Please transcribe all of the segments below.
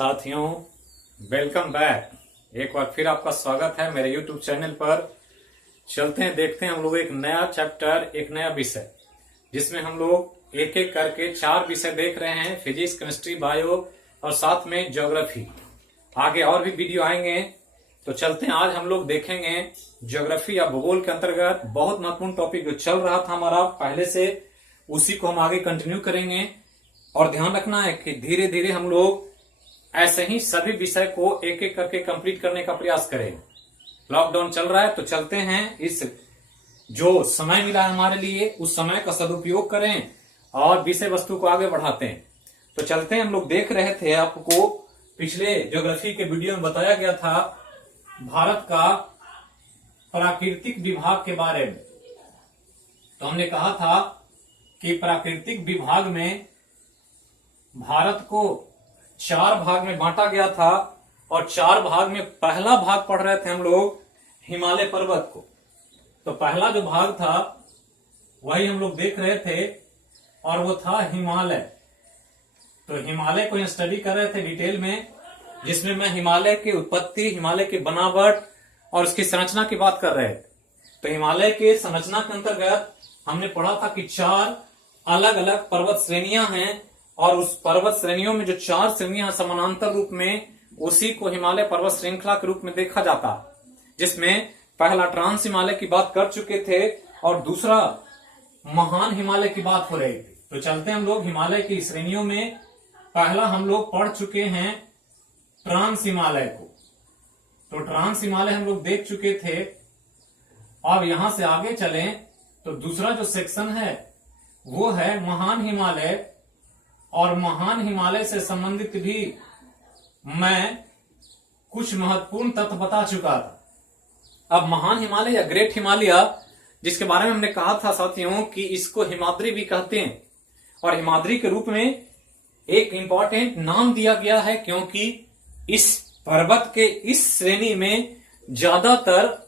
साथियों, welcome back. एक बार फिर आपका स्वागत है मेरे YouTube चैनल पर। चलते हैं, देखते हैं हम लोग एक नया चैप्टर, एक नया विषय, जिसमें हम लोग एक एक करके 4 विषय देख रहे हैं। फिजिक्स, केमिस्ट्री, बायो और साथ में ज्योग्राफी। आगे और भी वीडियो आएंगे। तो चलते हैं, आज हम लोग देखेंगे ज्योग्राफी या भूगोल के अंतर्गत बहुत महत्वपूर्ण टॉपिक जो चल रहा था हमारा पहले से, उसी को हम आगे कंटिन्यू करेंगे। और ध्यान रखना है कि धीरे धीरे हम लोग ऐसे ही सभी विषय को एक एक करके कंप्लीट करने का प्रयास करें। लॉकडाउन चल रहा है तो चलते हैं, इस जो समय मिला है हमारे लिए उस समय का सदुपयोग करें और विषय वस्तु को आगे बढ़ाते हैं। तो चलते हैं, हम लोग देख रहे थे, आपको पिछले ज्योग्राफी के वीडियो में बताया गया था भारत का प्राकृतिक विभाग के बारे में। तो हमने कहा था कि प्राकृतिक विभाग में भारत को 4 भाग में बांटा गया था और 4 भाग में पहला भाग पढ़ रहे थे हम लोग हिमालय पर्वत को। तो पहला जो भाग था वही हम लोग देख रहे थे और वो था हिमालय। तो हिमालय को स्टडी कर रहे थे डिटेल में, जिसमें मैं हिमालय की उत्पत्ति, हिमालय की बनावट और उसकी संरचना की बात कर रहे थे। तो हिमालय के संरचना के अंतर्गत हमने पढ़ा था कि 4 अलग अलग पर्वत श्रेणियां हैं और उस पर्वत श्रेणियों में जो 4 श्रेणियां समानांतर रूप में, उसी को हिमालय पर्वत श्रृंखला के रूप में देखा जाता, जिसमें पहला ट्रांस हिमालय की बात कर चुके थे और दूसरा महान हिमालय की बात हो रही थी। तो चलते हैं हम लोग हिमालय की श्रेणियों में। पहला हम लोग पढ़ चुके हैं ट्रांस हिमालय को। तो ट्रांस हिमालय हम लोग देख चुके थे। अब यहां से आगे चलें तो दूसरा जो सेक्शन है वो है महान हिमालय, और महान हिमालय से संबंधित भी मैं कुछ महत्वपूर्ण तथ्य बता चुका था। अब महान हिमालय या ग्रेट हिमालय, जिसके बारे में हमने कहा था साथियों कि इसको हिमाद्री भी कहते हैं, और हिमाद्री के रूप में एक इंपॉर्टेंट नाम दिया गया है क्योंकि इस पर्वत के इस श्रेणी में ज्यादातर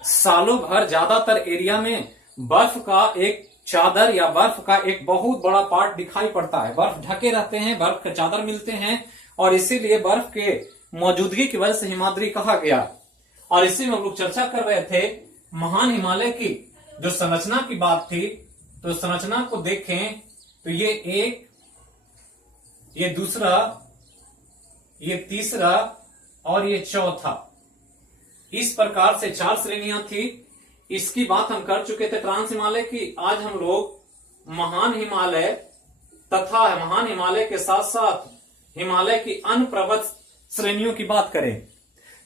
सालों भर, ज्यादातर एरिया में बर्फ का एक चादर या बर्फ का एक बहुत बड़ा पार्ट दिखाई पड़ता है। बर्फ ढके रहते हैं, बर्फ के चादर मिलते हैं, और इसीलिए बर्फ के मौजूदगी की वजह से हिमाद्री कहा गया। और इसी में हम लोग चर्चा कर रहे थे महान हिमालय की जो संरचना की बात थी। तो संरचना को देखें तो ये एक, ये दूसरा, ये तीसरा और ये चौथा, इस प्रकार से 4 श्रेणियां थी। इसकी बात हम कर चुके थे ट्रांस हिमालय की। आज हम लोग महान हिमालय तथा महान हिमालय के साथ साथ हिमालय की अन्य पर्वत श्रेणियों की बात करें।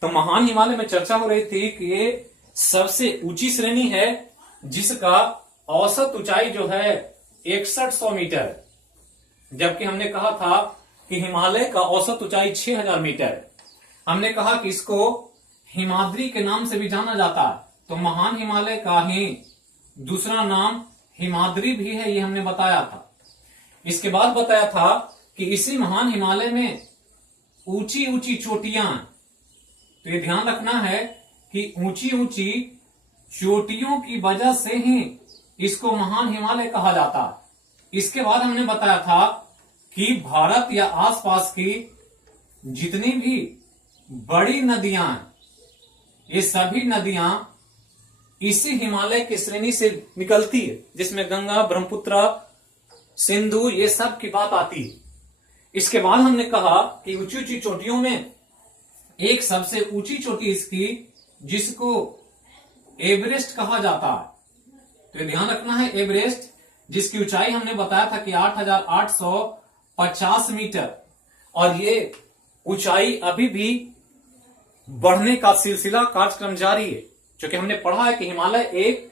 तो महान हिमालय में चर्चा हो रही थी कि ये सबसे ऊंची श्रेणी है, जिसका औसत ऊंचाई जो है 6100 मीटर, जबकि हमने कहा था कि हिमालय का औसत ऊंचाई 6000 मीटर। हमने कहा कि इसको हिमाद्री के नाम से भी जाना जाता है। तो महान हिमालय का ही दूसरा नाम हिमाद्री भी है, ये हमने बताया था। इसके बाद बताया था कि इसी महान हिमालय में ऊंची ऊंची चोटियां, तो ये ध्यान रखना है कि ऊंची ऊंची चोटियों की वजह से ही इसको महान हिमालय कहा जाता है। इसके बाद हमने बताया था कि भारत या आसपास की जितनी भी बड़ी नदियां, ये सभी नदियां इसी हिमालय की श्रेणी से निकलती है, जिसमें गंगा, ब्रह्मपुत्र, सिंधु, ये सब की बात आती है। इसके बाद हमने कहा कि ऊंची ऊंची चोटियों में एक सबसे ऊंची चोटी इसकी, जिसको एवरेस्ट कहा जाता है। तो ध्यान रखना है, एवरेस्ट, जिसकी ऊंचाई हमने बताया था कि 8850 मीटर, और ये ऊंचाई अभी भी बढ़ने का सिलसिला कार्यक्रम जारी है। क्योंकि हमने पढ़ा है कि हिमालय एक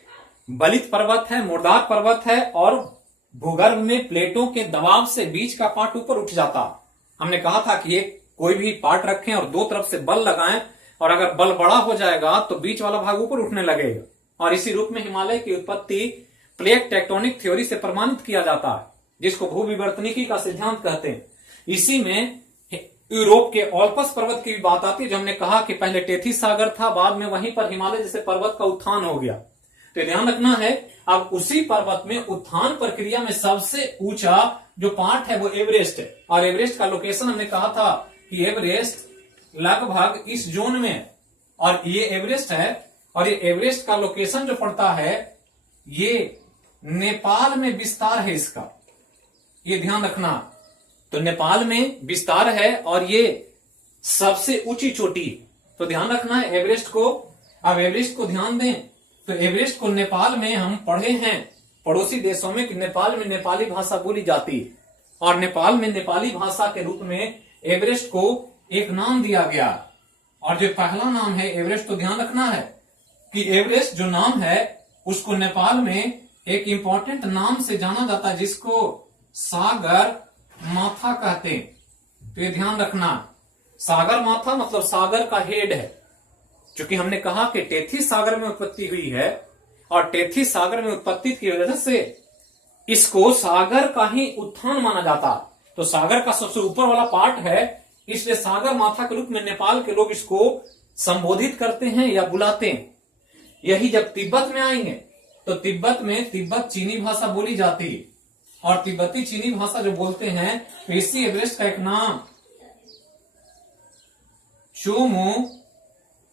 बलित पर्वत है, मुर्दार पर्वत है, और भूगर्भ में प्लेटों के दबाव से बीच का पार्ट ऊपर उठ जाता। हमने कहा था कि एक कोई भी पार्ट रखें और 2 तरफ से बल लगाएं, और अगर बल बड़ा हो जाएगा तो बीच वाला भाग ऊपर उठने लगेगा। और इसी रूप में हिमालय की उत्पत्ति प्लेट टेक्टोनिक थ्योरी से प्रमाणित किया जाता है, जिसको भूविवर्तनिकी का सिद्धांत कहते हैं। इसी में यूरोप के ओल्पस पर्वत की भी बात आती है, जो हमने कहा कि पहले टेथिस सागर था, बाद में वहीं पर हिमालय जैसे पर्वत का उत्थान हो गया। तो ध्यान रखना है, अब उसी पर्वत में उत्थान प्रक्रिया में सबसे ऊंचा जो पार्ट है वो एवरेस्ट है। और एवरेस्ट का लोकेशन हमने कहा था कि एवरेस्ट लगभग इस जोन में है, और ये एवरेस्ट है, और ये एवरेस्ट का लोकेशन जो पड़ता है ये नेपाल में विस्तार है इसका, ये ध्यान रखना। तो नेपाल में विस्तार है और ये सबसे ऊंची चोटी, तो ध्यान रखना है एवरेस्ट को। अब एवरेस्ट को ध्यान दें तो एवरेस्ट को नेपाल में हम पढ़े हैं पड़ोसी देशों में कि नेपाल में नेपाली भाषा बोली जाती है, और नेपाल में नेपाली भाषा के रूप में एवरेस्ट को एक नाम दिया गया, और जो पहला नाम है एवरेस्ट, तो ध्यान रखना है कि एवरेस्ट जो नाम है उसको नेपाल में एक इंपॉर्टेंट नाम से जाना जाता है जिसको सागर माथा कहते हैं। तो ये ध्यान रखना, सागर माथा मतलब सागर का हेड है, क्योंकि हमने कहा कि टेथीस सागर में उत्पत्ति हुई है, और टेथीस सागर में उत्पत्ति की वजह से इसको सागर का ही उत्थान माना जाता। तो सागर का सबसे ऊपर वाला पार्ट है, इसलिए सागर माथा के रूप में नेपाल के लोग इसको संबोधित करते हैं या बुलाते हैं। यही जब तिब्बत में आएंगे तो तिब्बत में तिब्बत चीनी भाषा बोली जाती है, और तिब्बती चीनी भाषा जो बोलते हैं तो इसी एवरेस्ट का एक नाम चोमो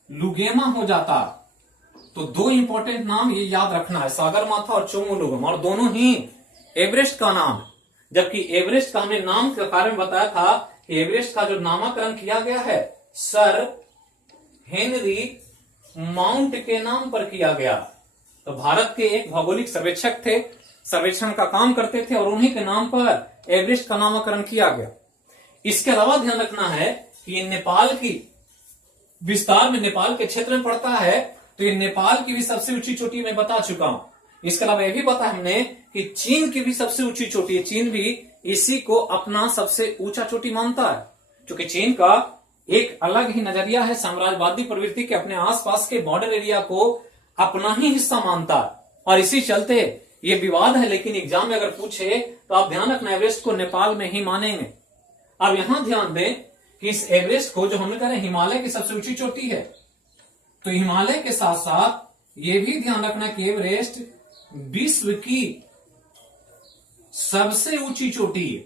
लुगेमा हो जाता। तो दो इंपॉर्टेंट नाम ये याद रखना है, सागर माथा और चोमो लुगेमा, और दोनों ही एवरेस्ट का नाम है। जबकि एवरेस्ट का हमने नाम के बारे में बताया था कि एवरेस्ट का जो नामकरण किया गया है सर हेनरी माउंट के नाम पर किया गया। तो भारत के एक भौगोलिक सर्वेक्षक थे, सर्वेक्षण का काम करते थे, और उन्हीं के नाम पर एवरेस्ट का नामकरण किया गया। इसके अलावा ध्यान रखना है कि ये नेपाल की विस्तार में नेपाल के क्षेत्र में पड़ता है, तो ये नेपाल की भी सबसे ऊंची चोटी मैं बता चुका हूं। इसके अलावा यह भी पता हमने कि चीन की भी सबसे ऊंची चोटी है, चीन भी इसी को अपना सबसे ऊंचा चोटी मानता है, क्योंकि चीन का एक अलग ही नजरिया है साम्राज्यवादी प्रवृत्ति के, अपने आसपास के बॉर्डर एरिया को अपना ही हिस्सा मानता है, और इसी चलते ये विवाद है। लेकिन एग्जाम में अगर पूछे तो आप ध्यान रखना एवरेस्ट को नेपाल में ही मानेंगे। अब यहां ध्यान दें कि इस एवरेस्ट को जो हमने कहा हिमालय की सबसे ऊंची चोटी है, तो हिमालय के साथ साथ ये भी ध्यान रखना कि एवरेस्ट विश्व की सबसे ऊंची चोटी है।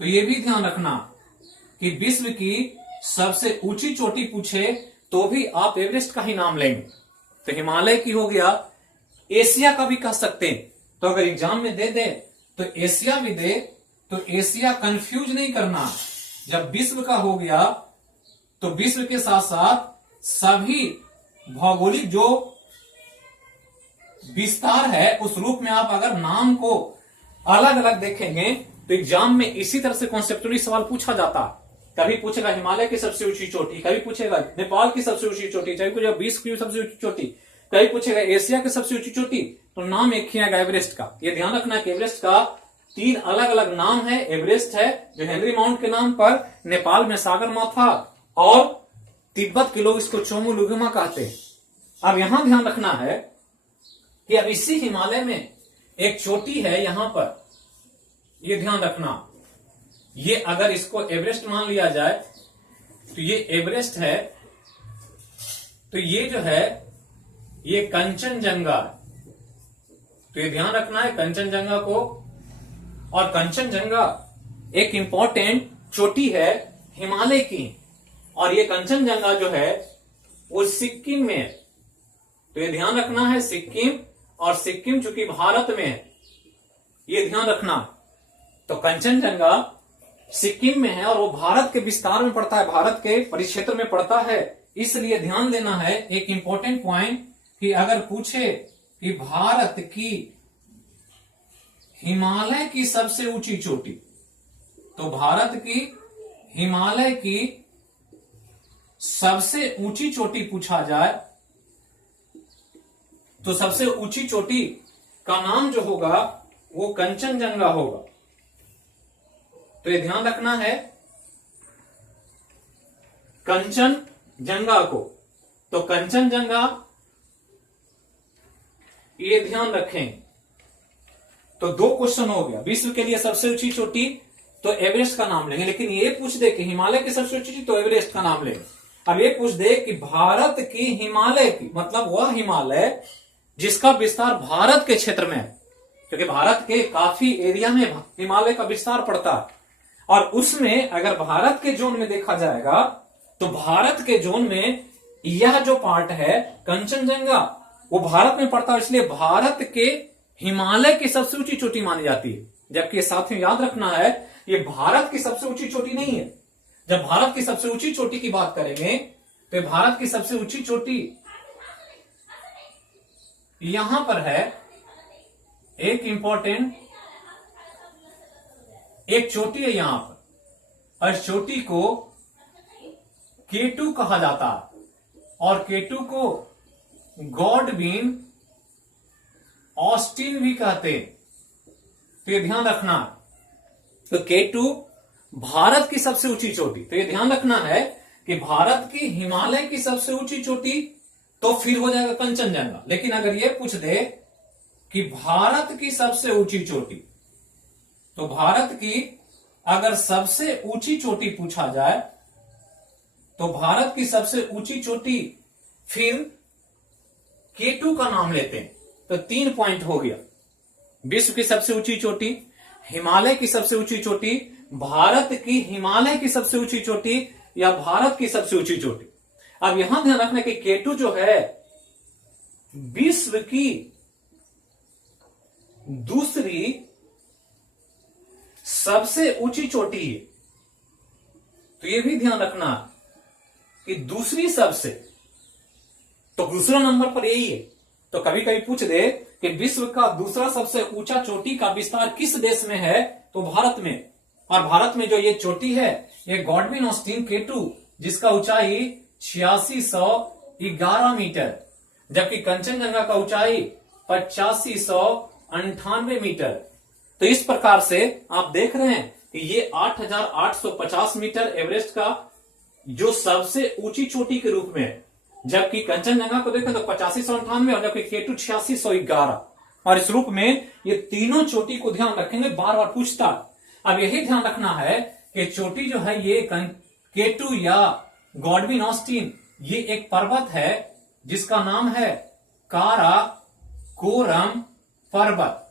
तो ये भी ध्यान रखना कि विश्व की सबसे ऊंची चोटी पूछे तो भी आप एवरेस्ट का ही नाम लेंगे। तो हिमालय की हो गया, एशिया का भी कह सकते हैं, तो अगर एग्जाम में दे दे तो एशिया भी दे, तो एशिया कंफ्यूज नहीं करना। जब विश्व का हो गया तो विश्व के साथ साथ सभी भौगोलिक जो विस्तार है उस रूप में आप अगर नाम को अलग अलग देखेंगे तो एग्जाम में इसी तरह से कॉन्सेप्चुअली सवाल पूछा जाता। कभी पूछेगा हिमालय की सबसे ऊंची चोटी, कभी पूछेगा नेपाल की सबसे ऊंची चोटी, कभी पूछेगा विश्व की सबसे ऊंची चोटी, कभी पूछेगा एशिया की सबसे ऊंची चोटी, तो नाम एक ही आएगा एवरेस्ट का। यह ध्यान रखना कि एवरेस्ट का 3 अलग अलग नाम है। एवरेस्ट है जो हेनरी माउंट के नाम पर, नेपाल में सागर माथा, और तिब्बत के लोग इसको चोमो लुगेमा कहते हैं। अब यहां ध्यान रखना है कि अब इसी हिमालय में एक चोटी है यहां पर, ये ध्यान रखना, ये अगर इसको एवरेस्ट मान लिया जाए तो ये एवरेस्ट है, तो ये जो है ये कंचनजंगा है। तो ये ध्यान रखना है कंचनजंगा को, और कंचनजंगा एक इंपॉर्टेंट चोटी है हिमालय की, और ये कंचनजंगा जो है वो सिक्किम में है। तो ये ध्यान रखना है सिक्किम, और सिक्किम चूंकि भारत में है, ये ध्यान रखना। तो कंचनजंगा सिक्किम में है और वो भारत के विस्तार में पड़ता है, भारत के परिक्षेत्र में पड़ता है। इसलिए ध्यान देना है एक इंपॉर्टेंट पॉइंट कि अगर पूछे कि भारत की हिमालय की सबसे ऊंची चोटी, तो भारत की हिमालय की सबसे ऊंची चोटी पूछा जाए तो सबसे ऊंची चोटी का नाम जो होगा वो कंचनजंगा होगा। तो ये ध्यान रखना है कंचनजंगा को। तो कंचनजंगा ये ध्यान रखें। तो 2 क्वेश्चन हो गया, विश्व के लिए सबसे ऊंची चोटी तो एवरेस्ट का नाम लेंगे, लेकिन ये पूछ दे कि हिमालय की सबसे ऊंची तो एवरेस्ट का नाम लेंगे। अब ये पूछ दे कि भारत की हिमालय की, मतलब वह हिमालय जिसका विस्तार भारत के क्षेत्र में है, क्योंकि भारत के काफी एरिया में हिमालय का विस्तार पड़ता है। और उसमें अगर भारत के जोन में देखा जाएगा तो भारत के जोन में यह जो पार्ट है कंचनजंगा वो भारत में पड़ता है, इसलिए भारत के हिमालय की सबसे ऊंची चोटी मानी जाती है। जबकि साथियों याद रखना है ये भारत की सबसे ऊंची चोटी नहीं है। जब भारत की सबसे ऊंची चोटी की बात करेंगे तो भारत की सबसे ऊंची चोटी यहां पर है। एक इंपॉर्टेंट एक चोटी है यहां पर, और इस चोटी को K2 कहा जाता है, और K2 को गॉडविन ऑस्टिन भी कहते हैं। तो ये ध्यान रखना। तो K2 भारत की सबसे ऊंची चोटी, तो ये ध्यान रखना है कि भारत की हिमालय की सबसे ऊंची चोटी तो फिर हो जाएगा कंचनजंगा। लेकिन अगर ये पूछ दे कि भारत की सबसे ऊंची चोटी, तो भारत की अगर सबसे ऊंची चोटी पूछा जाए तो भारत की सबसे ऊंची चोटी फिर K2 का नाम लेते हैं। तो 3 पॉइंट हो गया। विश्व की सबसे ऊंची चोटी, हिमालय की सबसे ऊंची चोटी, भारत की हिमालय की सबसे ऊंची चोटी या भारत की सबसे ऊंची चोटी। अब यहां ध्यान रखना कि K2 जो है विश्व की दूसरी सबसे ऊंची चोटी है। तो यह भी ध्यान रखना कि दूसरी सबसे, तो दूसरा नंबर पर यही है। तो कभी कभी पूछ दे कि विश्व का दूसरा सबसे ऊंचा चोटी का विस्तार किस देश में है, तो भारत में। और भारत में जो ये चोटी है ये गॉडविन ऑस्टिन K2 जिसका ऊंचाई 8611 मीटर, जबकि कंचनजंगा का ऊंचाई 8598 मीटर। तो इस प्रकार से आप देख रहे हैं कि ये 8850 मीटर एवरेस्ट का जो सबसे ऊंची चोटी के रूप में है, जबकि कंचनजंगा को देखें तो 8598 और जबकि K2 8611। और इस रूप में ये तीनों चोटी को ध्यान रखेंगे, बार बार पूछता। अब यही ध्यान रखना है कि चोटी जो है ये K2 या गॉडविन ऑस्टिन ये एक पर्वत है जिसका नाम है काराकोरम पर्वत।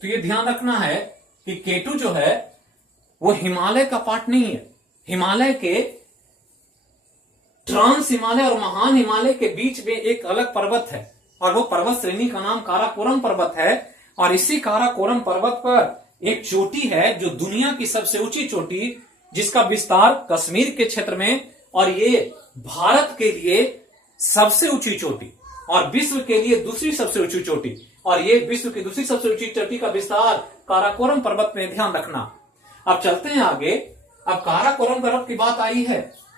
तो ये ध्यान रखना है कि K2 जो है वो हिमालय का पार्ट नहीं है। हिमालय के ट्रांस हिमालय और महान हिमालय के बीच में एक अलग पर्वत है, और वो पर्वत श्रेणी का नाम काराकोरम पर्वत है। और इसी काराकोरम पर्वत पर एक चोटी है जो दुनिया की सबसे ऊंची चोटी, जिसका विस्तार कश्मीर के क्षेत्र में, और ये भारत के लिए सबसे ऊंची चोटी और विश्व के लिए दूसरी सबसे ऊंची चोटी, और ये विश्व की दूसरी सबसे ऊंची चोटी का विस्तार काराकोरम पर्वत में। ध्यान रखना। अब चलते हैं आगे। अब काराकोरम पर्वत की बात आई है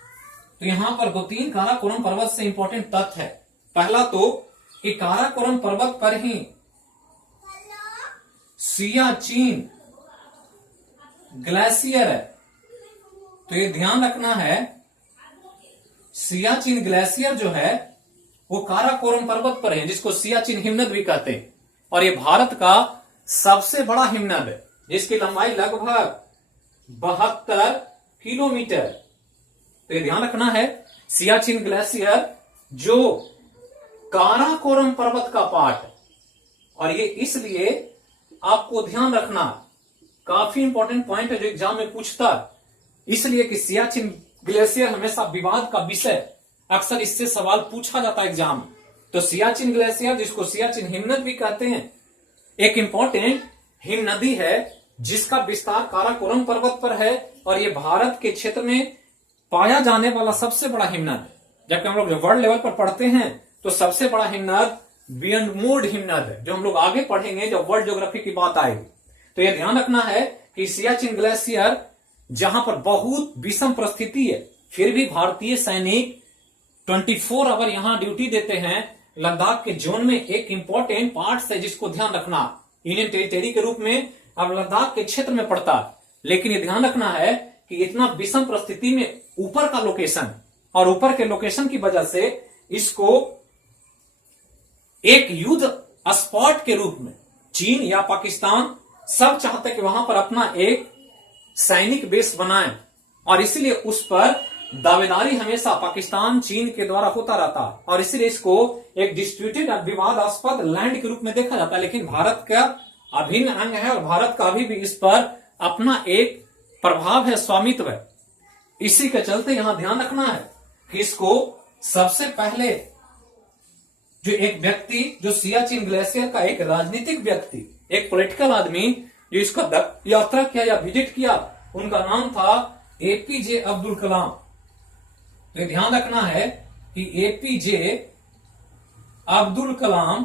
तो यहां पर 2-3 काराकोरम पर्वत से इंपॉर्टेंट तथ्य है। पहला तो कि काराकोरम पर्वत पर ही सियाचिन ग्लेशियर है। तो ये ध्यान रखना है, सियाचिन ग्लेशियर जो है वो काराकोरम पर्वत पर है, जिसको सियाचिन हिमनद भी कहते हैं। और ये भारत का सबसे बड़ा हिमनद है, जिसकी लंबाई लगभग 72 किलोमीटर। तो ये ध्यान रखना है, सियाचिन ग्लेशियर जो काराकोरम पर्वत का पार्ट है। और ये इसलिए आपको ध्यान रखना, काफी इंपॉर्टेंट पॉइंट है जो एग्जाम में पूछता है, इसलिए कि सियाचिन ग्लेशियर हमेशा विवाद का विषय, अक्सर इससे सवाल पूछा जाता है एग्जाम में। तो सियाचिन ग्लेशियर जिसको सियाचिन हिमनद भी कहते हैं, एक इंपॉर्टेंट हिमनदी है जिसका विस्तार काराकोरम पर्वत पर है, और ये भारत के क्षेत्र में पाया जाने वाला सबसे बड़ा हिमनद है। जबकि हम लोग जो वर्ल्ड लेवल पर पढ़ते हैं तो सबसे बड़ा हिमनद बियनमोड हिमनद है, जो हम लोग आगे पढ़ेंगे जब वर्ल्ड ज्योग्राफी की बात आएगी। तो यह ध्यान रखना है कि सियाचिन ग्लेशियर जहां पर बहुत विषम परिस्थिति है, फिर भी भारतीय सैनिक 24 आवर यहां ड्यूटी देते हैं। लद्दाख के जोन में एक इंपॉर्टेंट पार्ट है जिसको ध्यान रखना, इंडियन टेरिटरी के रूप में अब लद्दाख के क्षेत्र में पड़ता है। लेकिन ये ध्यान रखना है कि इतना विषम परिस्थिति में ऊपर का लोकेशन, और ऊपर के लोकेशन की वजह से इसको एक युद्ध स्पॉट के रूप में चीन या पाकिस्तान सब चाहते हैं कि वहां पर अपना एक सैनिक बेस बनाएं, और इसलिए उस पर दावेदारी हमेशा पाकिस्तान चीन के द्वारा होता रहता है, और इसलिए इसको एक डिस्प्यूटेड विवादास्पद लैंड के रूप में देखा जाता है। लेकिन भारत का अभिन्न अंग है, और भारत का अभी भी इस पर अपना एक प्रभाव है, स्वामित्व है। इसी के चलते यहां ध्यान रखना है कि इसको सबसे पहले जो एक व्यक्ति, जो सियाचिन ग्लेशियर का एक राजनीतिक व्यक्ति, एक पॉलिटिकल आदमी जो इसका यात्रा किया या विजिट किया, उनका नाम था एपीजे अब्दुल कलाम। तो ध्यान रखना है कि एपीजे अब्दुल कलाम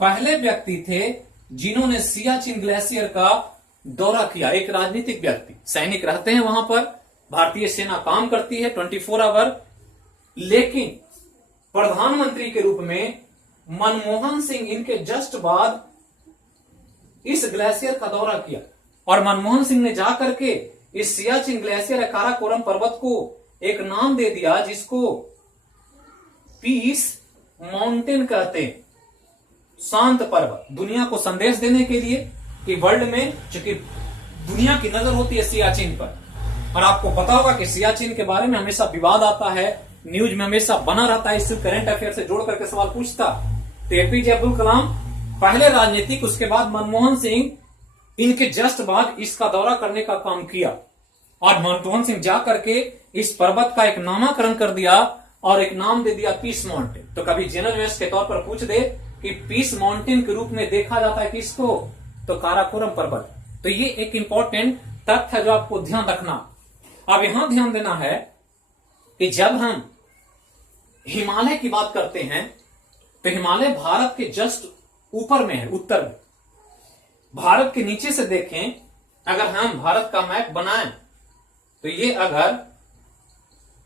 पहले व्यक्ति थे जिन्होंने सियाचिन ग्लेशियर का दौरा किया। एक राजनीतिक व्यक्ति, सैनिक रहते हैं वहां पर, भारतीय सेना काम करती है 24 आवर, लेकिन प्रधानमंत्री के रूप में मनमोहन सिंह इनके जस्ट बाद इस ग्लेशियर का दौरा किया और मनमोहन सिंह ने जाकर के इस सियाचिन ग्लेशियर काराकोरम पर्वत को एक नाम दे दिया जिसको पीस माउंटेन कहते हैं, शांत पर्वत। दुनिया को संदेश देने के लिए कि वर्ल्ड में, चूंकि दुनिया की नजर होती है सियाचिन पर, और आपको पता होगा कि सियाचिन के बारे में हमेशा विवाद आता है, न्यूज में हमेशा बना रहता है, इससे करंट अफेयर से जोड़ करके सवाल पूछता। तो एपीजे अब्दुल कलाम पहले राजनीतिक, उसके बाद मनमोहन सिंह, इनके जस्ट बाद इसका दौरा करने का काम किया और मनमोहन सिंह जाकर के इस पर्वत का एक नामकरण कर दिया और एक नाम दे दिया पीस माउंटेन। तो कभी जनरल वेस्ट के तौर पर पूछ दे कि पीस माउंटेन के रूप में देखा जाता है किसको, तो काराकोरम पर्वत। तो ये एक इंपॉर्टेंट तथ्य है जो आपको ध्यान रखना। अब यहां ध्यान देना है कि जब हम हिमालय की बात करते हैं तो हिमालय भारत के जस्ट ऊपर में है, उत्तर में। भारत के नीचे से देखें, अगर हम भारत का मैप बनाएं तो ये अगर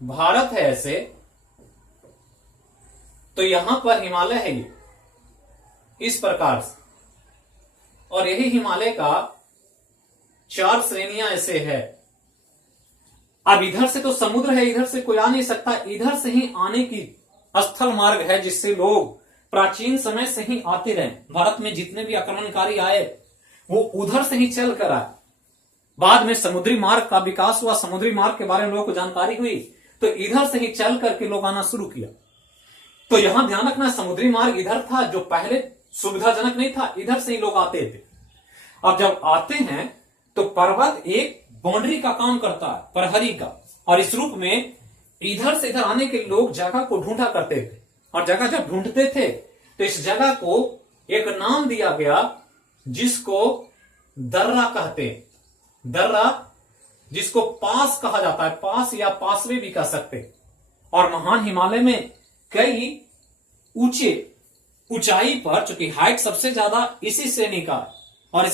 भारत है ऐसे, तो यहां पर हिमालय है ये इस प्रकार से, और यही हिमालय का 4 श्रेणियां ऐसे है। अब इधर से तो समुद्र है, इधर से कोई आ नहीं सकता, इधर से ही आने की स्थल मार्ग है जिससे लोग प्राचीन समय से ही आते रहे। भारत में जितने भी आक्रमणकारी आए वो उधर से ही चल कर आए। बाद में समुद्री मार्ग का विकास हुआ, समुद्री मार्ग के बारे में लोगों को जानकारी हुई तो इधर से ही चल करके लोग आना शुरू किया। तो यहां ध्यान रखना, समुद्री मार्ग इधर था जो पहले सुविधाजनक नहीं था, इधर से ही लोग आते थे। अब जब आते हैं तो पर्वत एक बाउंड्री का काम करता है, प्रहरी का, और इस रूप में इधर से इधर आने के लोग जगह को ढूंढा करते थे, और जगह जब ढूंढते थे तो इस जगह को एक नाम दिया गया जिसको दर्रा कहते हैं। दर्रा जिसको पास कहा जाता है, पास या पासवे भी कह सकते हैं। और महान हिमालय में कई ऊंचाई पर, चूंकि हाइट सबसे ज्यादा इसी श्रेणी का, और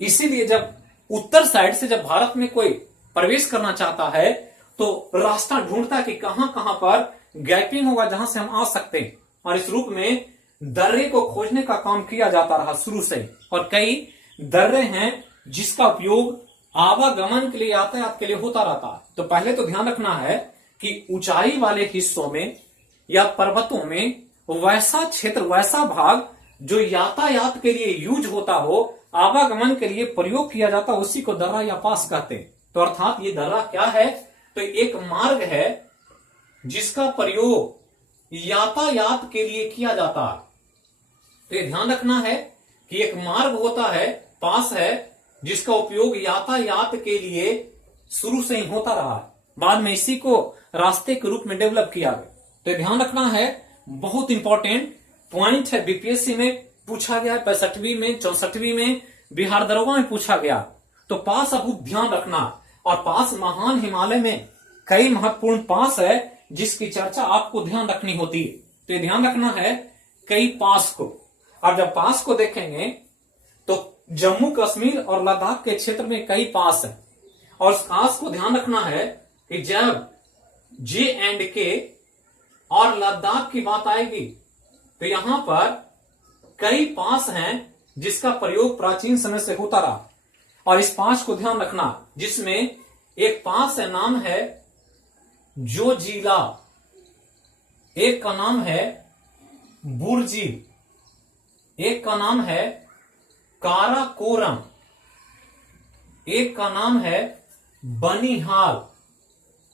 इसीलिए जब उत्तर साइड से जब भारत में कोई प्रवेश करना चाहता है तो रास्ता ढूंढता है कि कहां कहां पर गैपिंग होगा जहां से हम आ सकते हैं, और इस रूप में दर्रे को खोजने का काम किया जाता रहा शुरू से। और कई दर्रे हैं जिसका उपयोग आवागमन के लिए, यातायात के लिए होता रहता है। तो पहले तो ध्यान रखना है कि ऊंचाई वाले हिस्सों में या पर्वतों में वैसा क्षेत्र, वैसा भाग जो यातायात के लिए यूज होता हो, आवागमन के लिए प्रयोग किया जाता, उसी को दर्रा या पास कहते हैं। तो अर्थात ये दर्रा क्या है, तो एक मार्ग है जिसका प्रयोग यातायात के लिए किया जाता है। तो ये ध्यान रखना है कि एक मार्ग होता है, पास है, जिसका उपयोग यातायात के लिए शुरू से ही होता रहा है, बाद में इसी को रास्ते के रूप में डेवलप किया गया। तो ध्यान रखना है, बहुत इंपॉर्टेंट पॉइंट है, बीपीएससी में पूछा गया, 65वीं में, 64वीं में, बिहार दरोगा में पूछा गया। तो पास अब ध्यान रखना, और पास महान हिमालय में कई महत्वपूर्ण पास है जिसकी चर्चा आपको ध्यान रखनी होती है। तो ये ध्यान रखना है कई पास को। अब जब पास को देखेंगे तो जम्मू कश्मीर और लद्दाख के क्षेत्र में कई पास है, और उस पास को ध्यान रखना है कि जब J&K और लद्दाख की बात आएगी तो यहां पर कई पास हैं जिसका प्रयोग प्राचीन समय से होता रहा। और इस पास को ध्यान रखना, जिसमें एक पास है, नाम है जोजिला, एक का नाम है बुर्जी, एक का नाम है काराकोरम, एक का नाम है बनिहाल।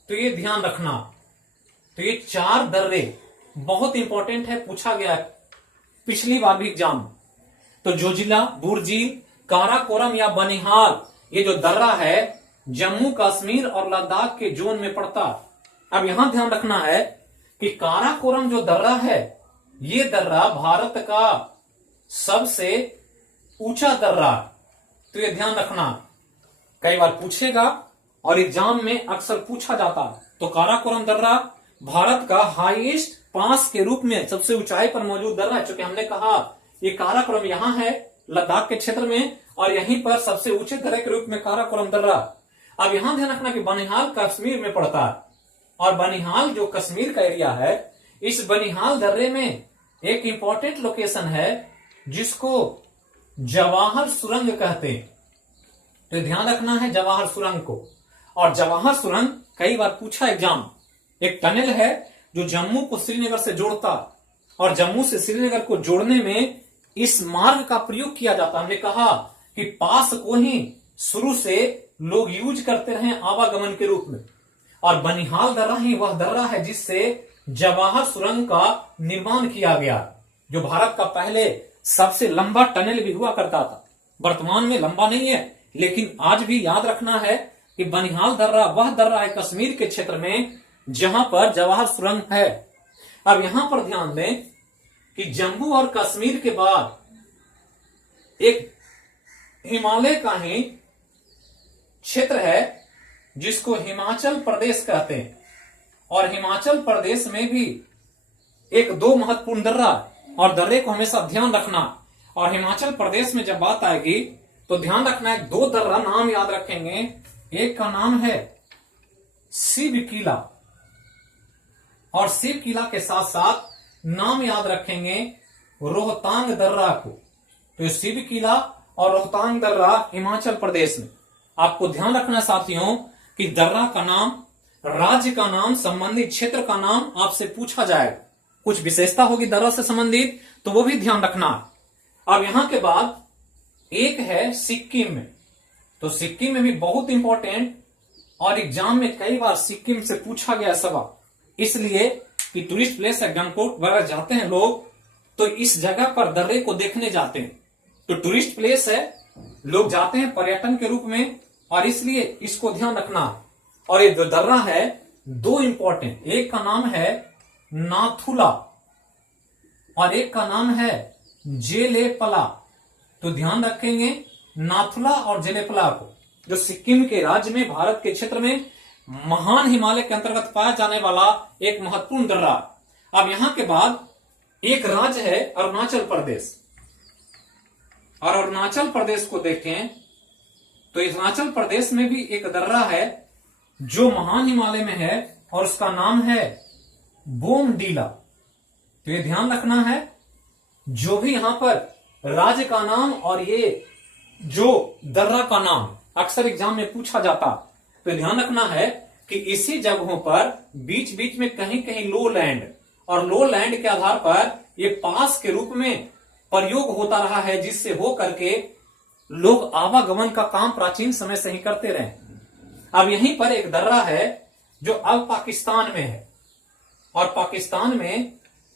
तो ये ध्यान रखना। तो ये 4 दर्रे बहुत इंपॉर्टेंट है, पूछा गया है पिछली बार भी एग्जाम। तो जोजिला, बुर्जी, काराकोरम या बनिहाल, ये जो दर्रा है जम्मू कश्मीर और लद्दाख के जोन में पड़ता। अब यहां ध्यान रखना है कि काराकोरम जो दर्रा है, ये दर्रा भारत का सबसे ऊंचा दर्रा। तो ये ध्यान रखना, कई बार पूछेगा और एग्जाम में अक्सर पूछा जाता। तो काराकोरम दर्रा भारत का हाईएस्ट पास के रूप में सबसे ऊंचाई पर मौजूद दर्रा है। चूंकि हमने कहा ये काराकोरम यहां है लद्दाख के क्षेत्र में, और यहीं पर सबसे ऊंचे दर्रे के रूप में काराकोरम दर्रा। अब यहां ध्यान रखना कि बनिहाल कश्मीर में पड़ता है, और बनिहाल जो कश्मीर का एरिया है, इस बनिहाल दर्रे में एक इंपॉर्टेंट लोकेशन है जिसको जवाहर सुरंग कहते हैं। तो ध्यान रखना है जवाहर सुरंग को। और जवाहर सुरंग कई बार पूछा एग्जाम, एक टनल है जो जम्मू को श्रीनगर से जोड़ता, और जम्मू से श्रीनगर को जोड़ने में इस मार्ग का प्रयोग किया जाता। हमने कहा कि पास को ही शुरू से लोग यूज करते रहे आवागमन के रूप में, और बनिहाल दर्रा ही वह दर्रा है जिससे जवाहर सुरंग का निर्माण किया गया, जो भारत का पहले सबसे लंबा टनल भी हुआ करता था। वर्तमान में लंबा नहीं है, लेकिन आज भी याद रखना है कि बनिहाल दर्रा वह दर्रा है कश्मीर के क्षेत्र में जहां पर जवाहर सुरंग है। अब यहां पर ध्यान दें कि जम्मू और कश्मीर के बाद एक हिमालय का ही क्षेत्र है जिसको हिमाचल प्रदेश कहते हैं, और हिमाचल प्रदेश में भी एक दो महत्वपूर्ण दर्रा, और दर्रे को हमेशा ध्यान रखना। और हिमाचल प्रदेश में जब बात आएगी तो ध्यान रखना है, दो दर्रा नाम याद रखेंगे। एक का नाम है शिव किला, और शिव किला के साथ साथ नाम याद रखेंगे रोहतांग दर्रा को। तो शिव किला और रोहतांग दर्रा हिमाचल प्रदेश में। आपको ध्यान रखना साथियों कि दर्रा का नाम, राज्य का नाम, संबंधित क्षेत्र का नाम आपसे पूछा जाएगा। कुछ विशेषता होगी दर्रा से संबंधित, तो वो भी ध्यान रखना। अब यहां के बाद एक है सिक्किम में। तो सिक्किम में भी बहुत इंपॉर्टेंट, और एग्जाम में कई बार सिक्किम से पूछा गया सवाल, इसलिए कि टूरिस्ट प्लेस है, गंगटोक वगैरह जाते हैं लोग, तो इस जगह पर दर्रे को देखने जाते हैं। तो टूरिस्ट प्लेस है, लोग जाते हैं पर्यटन के रूप में, और इसलिए इसको ध्यान रखना। और ये जो दर्रा है दो इंपॉर्टेंट, एक का नाम है नाथुला और एक का नाम है जेलेपला। तो ध्यान रखेंगे नाथुला और जेलेपला को, जो सिक्किम के राज्य में भारत के क्षेत्र में महान हिमालय के अंतर्गत पाया जाने वाला एक महत्वपूर्ण दर्रा। अब यहां के बाद एक राज्य है अरुणाचल प्रदेश, और अरुणाचल प्रदेश को देखें तो अरुणाचल प्रदेश में भी एक दर्रा है जो महान हिमालय में है, और उसका नाम है बोमडीला। तो ये ध्यान रखना है, जो भी यहां पर राज्य का नाम और ये जो दर्रा का नाम अक्सर एग्जाम में पूछा जाता, तो ध्यान रखना है कि इसी जगहों पर बीच बीच में कहीं कहीं लो लैंड, और लो लैंड के आधार पर ये पास के रूप में प्रयोग होता रहा है, जिससे हो करके लोग आवागमन का काम प्राचीन समय से ही करते रहे। अब यहीं पर एक दर्रा है जो अब पाकिस्तान में है, और पाकिस्तान में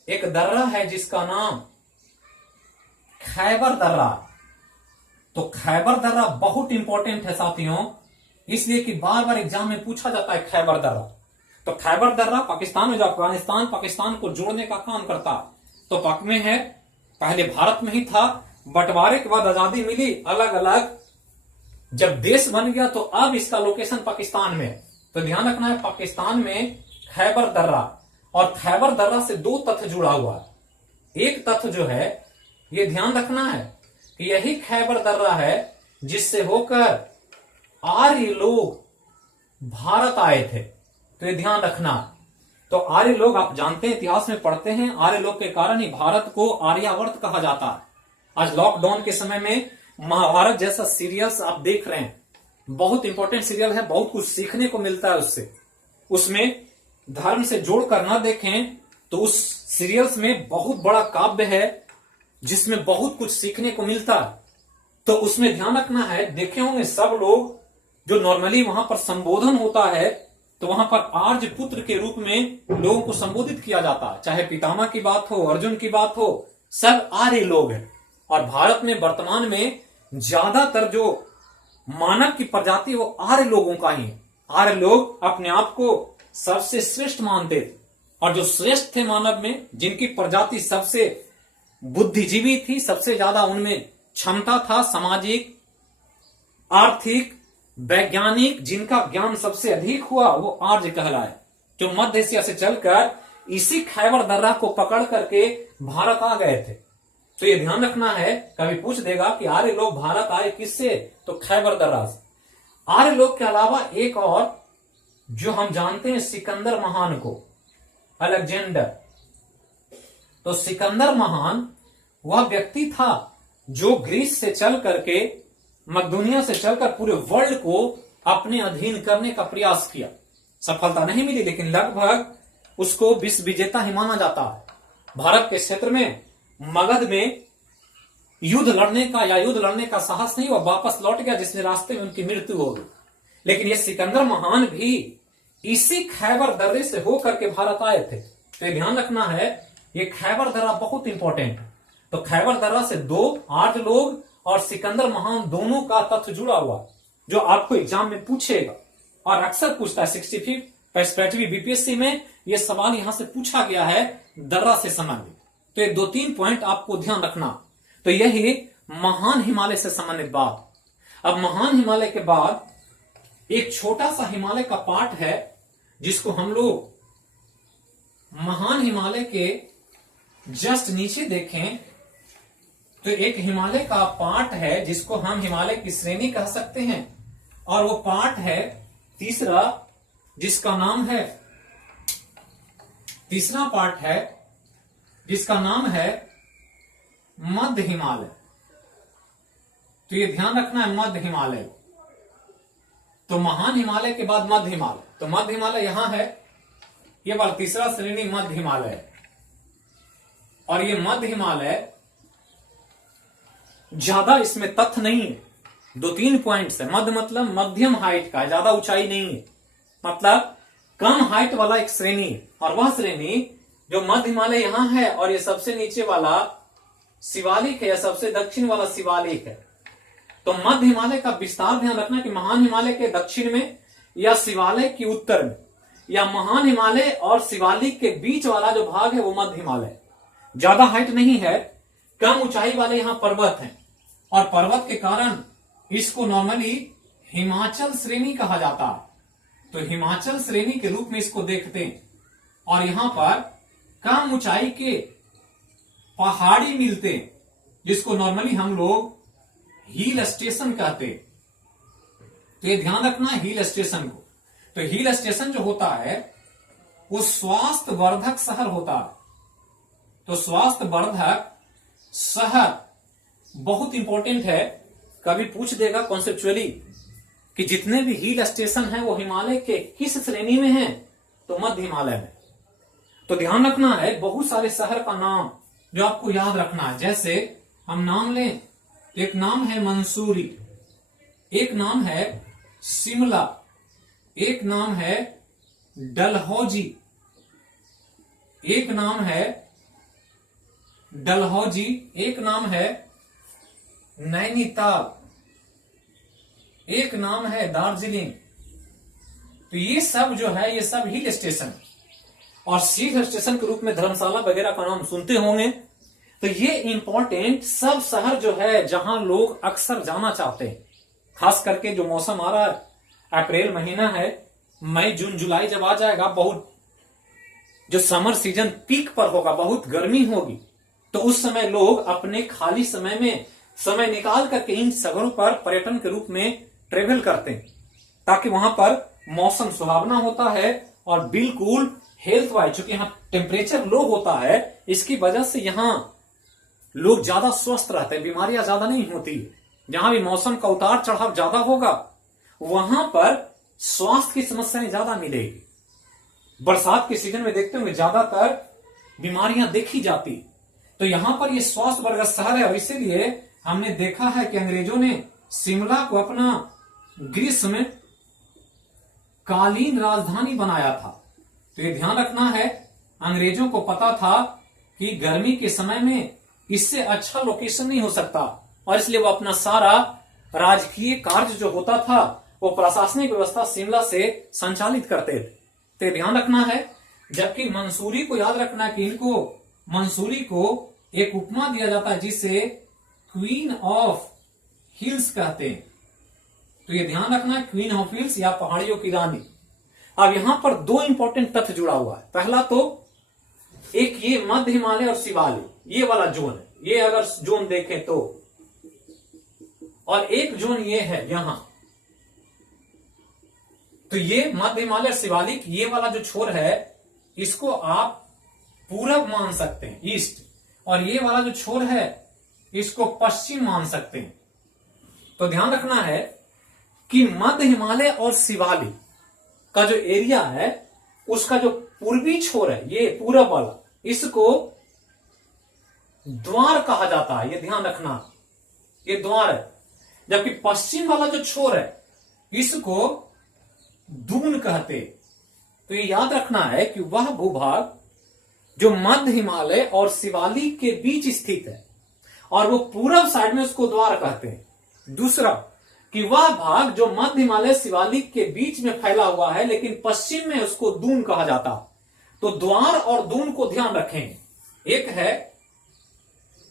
एक दर्रा है जिसका नाम खैबर दर्रा। तो खैबर दर्रा बहुत इंपॉर्टेंट है साथियों, इसलिए कि बार बार एग्जाम में पूछा जाता है खैबर दर्रा। तो खैबर दर्रा पाकिस्तान में, जो अफगानिस्तान पाकिस्तान को जोड़ने का काम करता, तो पाक में है, पहले भारत में ही था, बंटवारे के बाद आजादी मिली, अलग अलग जब देश बन गया तो अब इसका लोकेशन पाकिस्तान में। तो ध्यान रखना है पाकिस्तान में खैबर दर्रा, और खैबर दर्रा से दो तथ्य जुड़ा हुआ है। एक तथ्य जो है ये ध्यान रखना है कि यही खैबर दर्रा है जिससे होकर आर्य लोग भारत आए थे। तो ये ध्यान रखना। तो आर्य लोग आप जानते हैं, इतिहास में पढ़ते हैं, आर्य लोग के कारण ही भारत को आर्यावर्त कहा जाता है। आज लॉकडाउन के समय में महाभारत जैसा सीरियल्स आप देख रहे हैं, बहुत इंपॉर्टेंट सीरियल है, बहुत कुछ सीखने को मिलता है उससे। उसमें धर्म से जोड़कर ना देखें तो उस सीरियल्स में बहुत बड़ा काव्य है जिसमें बहुत कुछ सीखने को मिलता है। तो उसमें ध्यान रखना है, देखे होंगे सब लोग, जो नॉर्मली वहां पर संबोधन होता है तो वहां पर आर्य पुत्र के रूप में लोगों को संबोधित किया जाता है, चाहे पितामह की बात हो, अर्जुन की बात हो, सब आर्य लोग हैं। और भारत में वर्तमान में ज्यादातर जो मानव की प्रजाति वो आर्य लोगों का ही है। आर्य लोग अपने आप को सबसे श्रेष्ठ मानते थे, और जो श्रेष्ठ थे मानव में, जिनकी प्रजाति सबसे बुद्धिजीवी थी, सबसे ज्यादा उनमें क्षमता था, सामाजिक, आर्थिक, वैज्ञानिक, जिनका ज्ञान सबसे अधिक हुआ, वो आर्य कहलाए, जो मध्य एशिया से चलकर इसी खैबर दर्रा को पकड़ करके भारत आ गए थे। तो ये ध्यान रखना है, कभी पूछ देगा कि आर्य लोग भारत आए किससे, तो खैबर दर्रा से। आर्य लोग के अलावा एक और जो हम जानते हैं, सिकंदर महान को, अलेक्जेंडर। तो सिकंदर महान वह व्यक्ति था जो ग्रीस से चल करके, मकदूनिया से चलकर पूरे वर्ल्ड को अपने अधीन करने का प्रयास किया। सफलता नहीं मिली, लेकिन लगभग उसको विश्व विजेता ही माना जाता है। भारत के क्षेत्र में, मगध में युद्ध लड़ने का साहस नहीं, वह वापस लौट गया, जिसने रास्ते में उनकी मृत्यु हो गई। लेकिन ये सिकंदर महान भी इसी खैबर दर्रे से होकर के भारत आए थे। तो ये ध्यान रखना है, ये खैबर दर्रा बहुत इंपॉर्टेंट है। तो खैबर दर्रा से दो आर्य लोग और सिकंदर महान दोनों का तथ्य जुड़ा हुआ, जो आपको एग्जाम में पूछेगा और अक्सर पूछता है। 65 पर्सपेक्टिव बीपीएससी में यह सवाल यहां से पूछा गया है, दर्रा से संबंधित। तो ये 2-3 पॉइंट आपको ध्यान रखना। तो यही महान हिमालय से संबंधित बात। अब महान हिमालय के बाद एक छोटा सा हिमालय का पार्ट है, जिसको हम लोग महान हिमालय के जस्ट नीचे देखें तो एक हिमालय का पार्ट है जिसको हम हिमालय की श्रेणी कह सकते हैं, और वो पार्ट है तीसरा, जिसका नाम है, तीसरा पार्ट है जिसका नाम है मध्य हिमालय। तो ये ध्यान रखना है, मध्य हिमालय। तो महान हिमालय के बाद मध्य हिमालय। तो मध्य हिमालय यहां है, ये वाला तीसरा श्रेणी मध्य हिमालय है। और ये मध्य हिमालय ज्यादा इसमें तथ्य नहीं है, 2-3 पॉइंट्स है। मध्य मतलब मध्यम हाइट का, ज्यादा ऊंचाई नहीं है, मतलब कम हाइट वाला एक श्रेणी है। और वह श्रेणी जो मध्य हिमालय यहां है, और ये सबसे नीचे वाला शिवालिक है, या सबसे दक्षिण वाला शिवालिक है। तो मध्य हिमालय का विस्तार ध्यान रखना कि महान हिमालय के दक्षिण में, या शिवालय की उत्तर में, या महान हिमालय और शिवालिक के बीच वाला जो भाग है वो मध्य हिमालय। ज्यादा हाइट नहीं है, कम ऊंचाई वाले यहां पर्वत हैं, और पर्वत के कारण इसको नॉर्मली हिमाचल श्रेणी कहा जाता है। तो हिमाचल श्रेणी के रूप में इसको देखते हैं। और यहां पर कम ऊंचाई के पहाड़ी मिलते हैं, जिसको नॉर्मली हम लोग हिल स्टेशन कहते हैं। तो ये ध्यान रखना है हिल स्टेशन को। तो हिल स्टेशन जो होता है वो स्वास्थ्य वर्धक शहर होता है। तो स्वास्थ्य वर्धक शहर बहुत इंपॉर्टेंट है, कभी पूछ देगा कॉन्सेप्चुअली कि जितने भी हिल स्टेशन हैं वो हिमालय के किस श्रेणी में हैं, तो मध्य हिमालय में। तो ध्यान रखना है, बहुत सारे शहर का नाम जो आपको याद रखना है। जैसे हम नाम लें, एक नाम है मंसूरी, एक नाम है शिमला, एक नाम है डलहौजी, एक नाम है डलहौजी, एक नाम है नैनीताल, एक नाम है दार्जिलिंग। तो ये सब जो है, ये सब हिल स्टेशन और शीर्ष स्टेशन के रूप में धर्मशाला वगैरह का नाम सुनते होंगे। तो ये इंपॉर्टेंट सब शहर जो है जहां लोग अक्सर जाना चाहते हैं, खास करके जो मौसम आ रहा है, अप्रैल महीना है, मई जून जुलाई जब आ जाएगा, बहुत जो समर सीजन पीक पर होगा, बहुत गर्मी होगी, तो उस समय लोग अपने खाली समय में समय निकाल करके इन शहरों पर पर्यटन के रूप में ट्रेवल करते हैं, ताकि वहां पर मौसम सुहावना होता है और बिल्कुल हेल्थ वाइज, चूंकि यहाँ टेम्परेचर लो होता है, इसकी वजह से यहाँ लोग ज्यादा स्वस्थ रहते हैं, बीमारियां ज्यादा नहीं होती। जहां भी मौसम का उतार चढ़ाव ज्यादा होगा वहां पर स्वास्थ्य की समस्याएं ज्यादा मिलेगी। बरसात के सीजन में देखते होंगे ज्यादातर बीमारियां देखी जाती। तो यहां पर ये स्वास्थ्य वर्ग शहर है, और इसीलिए हमने देखा है कि अंग्रेजों ने शिमला को अपना ग्रीष्म में कालीन राजधानी बनाया था। तो ये ध्यान रखना है, अंग्रेजों को पता था कि गर्मी के समय में इससे अच्छा लोकेशन नहीं हो सकता, और इसलिए वो अपना सारा राजकीय कार्य जो होता था वो प्रशासनिक व्यवस्था शिमला से संचालित करते थे। तो ध्यान रखना है। जबकि मंसूरी को याद रखना है कि इनको मंसूरी को एक उपमा दिया जाता है जिसे क्वीन ऑफ हिल्स कहते हैं। तो ये ध्यान रखना है, क्वीन ऑफ हिल्स या पहाड़ियों की रानी। अब यहां पर दो इंपॉर्टेंट तथ्य जुड़ा हुआ है। पहला तो एक ये मध्य हिमालय और शिवालिक, ये वाला जोन है, ये अगर जोन देखें तो, और एक जोन ये है यहां, तो ये मध्य हिमालय शिवालिक, ये वाला जो छोर है इसको आप पूरब मान सकते हैं, ईस्ट, और ये वाला जो छोर है इसको पश्चिम मान सकते हैं। तो ध्यान रखना है कि मध्य हिमालय और शिवालिक का जो एरिया है उसका जो पूर्वी छोर है, ये पूरब वाला, इसको द्वार कहा जाता है। ये ध्यान रखना, ये द्वार है। जबकि पश्चिम वाला जो छोर है इसको दून कहते। तो ये याद रखना है कि वह भूभाग जो मध्य हिमालय और शिवालिक के बीच स्थित है और वो पूरब साइड में उसको द्वार कहते हैं। दूसरा कि वह भाग जो मध्य हिमालय शिवालिक के बीच में फैला हुआ है लेकिन पश्चिम में उसको दून कहा जाता। तो द्वार और दून को ध्यान रखें। एक है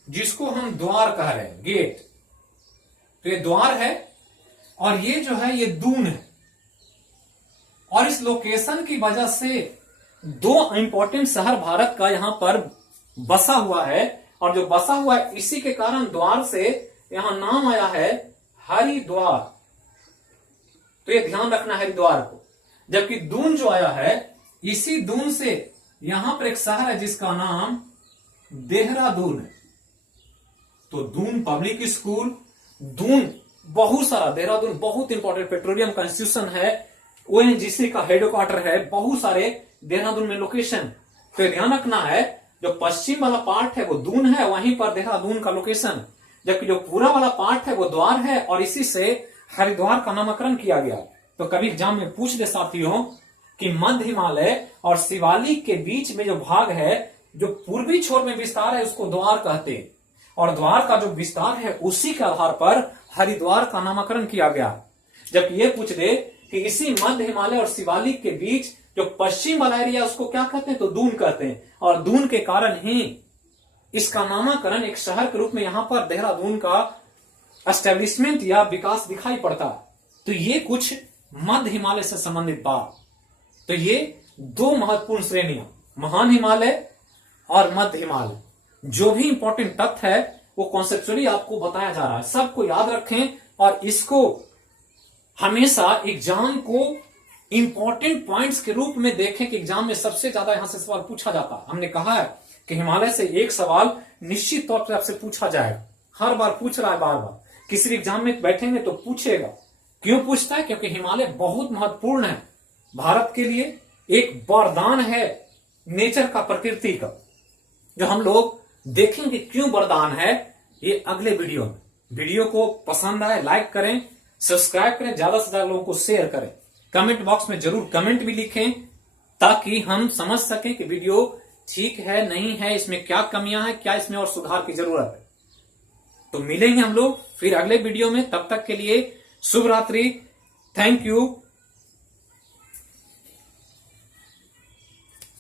जिसको हम द्वार कह रहे हैं, गेट, तो ये द्वार है, और ये जो है ये दून है। और इस लोकेशन की वजह से दो इंपॉर्टेंट शहर भारत का यहां पर बसा हुआ है, और जो बसा हुआ है इसी के कारण द्वार से यहां नाम आया है हरिद्वार। तो ये ध्यान रखना हरिद्वार को। जबकि दून जो आया है, इसी दून से यहां पर एक शहर है जिसका नाम देहरादून है। तो दून पब्लिक स्कूल, दून बहुत सारा, देहरादून बहुत इंपॉर्टेंट पेट्रोलियम का इंस्टीट्यूशन है, ओएनजीसी का हेडक्वार्टर है, बहुत सारे देहरादून में लोकेशन। तो ध्यान रखना है जो पश्चिम वाला पार्ट है वो दून है, वहीं पर देहरादून का लोकेशन, जबकि जो पूरा वाला पार्ट है वो द्वार है, और इसी से हरिद्वार का नामकरण किया गया। तो कभी एग्जाम में पूछ दे साथियों कि मध्य हिमालय और शिवालिक के बीच में जो भाग है, जो पूर्वी छोर में विस्तार है, उसको द्वार कहते हैं, और द्वार का जो विस्तार है उसी के आधार पर हरिद्वार का नामकरण किया गया। जबकि ये पूछ दे कि इसी मध्य हिमालय और शिवालिक के बीच जो पश्चिम वाला एरिया उसको क्या कहते हैं, तो दून कहते हैं, और दून के कारण ही इसका नामकरण एक शहर के रूप में यहां पर देहरादून का एस्टेब्लिशमेंट या विकास दिखाई पड़ता। तो ये कुछ मध्य हिमालय से संबंधित बात। तो ये दो महत्वपूर्ण श्रेणियां, महान हिमालय और मध्य हिमालय, जो भी इंपॉर्टेंट तथ्य है वो कॉन्सेप्चुअली आपको बताया जा रहा है। सबको याद रखें, और इसको हमेशा एग्जाम को इंपॉर्टेंट पॉइंट्स के रूप में देखें कि एग्जाम में सबसे ज्यादा यहां से सवाल पूछा जाता है। हमने कहा है कि हिमालय से एक सवाल निश्चित तौर पर आपसे पूछा जाएगा, हर बार पूछ रहा है, बार बार किसी भी एग्जाम में बैठेंगे तो पूछेगा। क्यों पूछता है? क्योंकि हिमालय बहुत महत्वपूर्ण है भारत के लिए, एक वरदान है नेचर का, प्रकृति का, जो हम लोग देखेंगे क्यों वरदान है ये अगले वीडियो में। वीडियो को पसंद आए लाइक करें, सब्सक्राइब करें, ज्यादा से ज्यादा लोगों को शेयर करें, कमेंट बॉक्स में जरूर कमेंट भी लिखें ताकि हम समझ सकें कि वीडियो ठीक है नहीं है, इसमें क्या कमियां हैं, क्या इसमें और सुधार की जरूरत है। तो मिलेंगे हम लोग फिर अगले वीडियो में, तब तक के लिए शुभ रात्रि, थैंक यू।